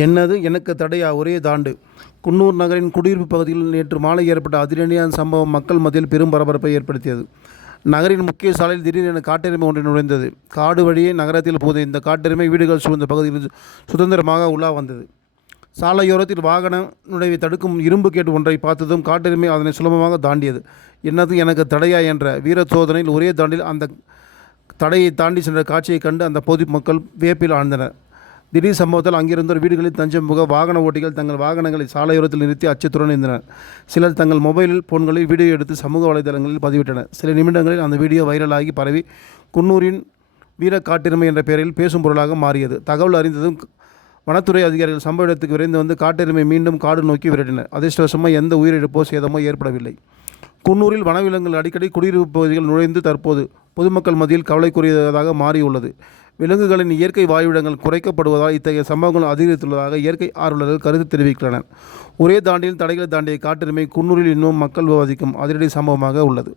என்னது எனக்கு தடையா ஒரே தாண்டு. குன்னூர் நகரின் குடியிருப்பு பகுதியில் நேற்று மாலை ஏற்பட்ட அதிரடியான சம்பவம் மக்கள் மத்தியில் பெரும் பரபரப்பை ஏற்படுத்தியது. நகரின் முக்கிய சாலையில் திடீரென காட்டெருமை ஒன்று நுழைந்தது. காடு வழியே நகரத்தில் போது இந்த காட்டெருமை வீடுகள் சூழ்ந்த பகுதியில் சுதந்திரமாக உலா வந்தது. சாலையோரத்தில் வாகன நுழைவை தடுக்கும் இரும்பு கேட் ஒன்றை பார்த்ததும் காட்டெருமை அதனை சுலபமாக தாண்டியது. என்னது எனக்கு தடையா என்ற வீர சோதனையில் ஒரே தாண்டில் அந்த தடையை தாண்டி சென்ற காட்சியை கண்டு அந்த பொது மக்கள் வியப்பில் ஆழ்ந்தனர். திடீர் சம்பவத்தால் அங்கிருந்தோர் வீடுகளில் தஞ்சம் புக வாகன ஓட்டிகள் தங்கள் வாகனங்களை சாலையோரத்தில் நிறுத்தி அச்சத்துடன் இருந்தனர். சிலர் தங்கள் மொபைல் போன்களில் வீடியோ எடுத்து சமூக வலைதளங்களில் பதிவிட்டனர். சில நிமிடங்களில் அந்த வீடியோ வைரலாகி பரவி குன்னூரின் வீர காட்டெருமை என்ற பெயரில் பேசும் பொருளாக மாறியது. தகவல் அறிந்ததும் வனத்துறை அதிகாரிகள் சம்பவ இடத்துக்கு விரைந்து வந்து காட்டெருமை மீண்டும் காடு நோக்கி விரட்டினர். அதிர்ஷ்டவசமாக எந்த உயிரிழப்போ சேதமோ ஏற்படவில்லை. குன்னூரில் வனவிலங்குகள் அடிக்கடி குடியிருப்பு பகுதிகள் நுழைந்து தற்போது பொதுமக்கள் மத்தியில் கவலைக்குரியதாக மாறியுள்ளது. விலங்குகளின் இயற்கை வாழ்விடங்கள் குறைக்கப்படுவதால் இத்தகைய சம்பவங்கள் அதிகரித்துள்ளதாக இயற்கை ஆர்வலர்கள் கருத்து தெரிவிக்கின்றனர். ஒரே தாண்டியில் தடைகளை தாண்டிய காட்டெருமை குன்னூரில் இன்னும் மக்கள் விவாதிக்கும் அதிரடி சம்பவமாக உள்ளது.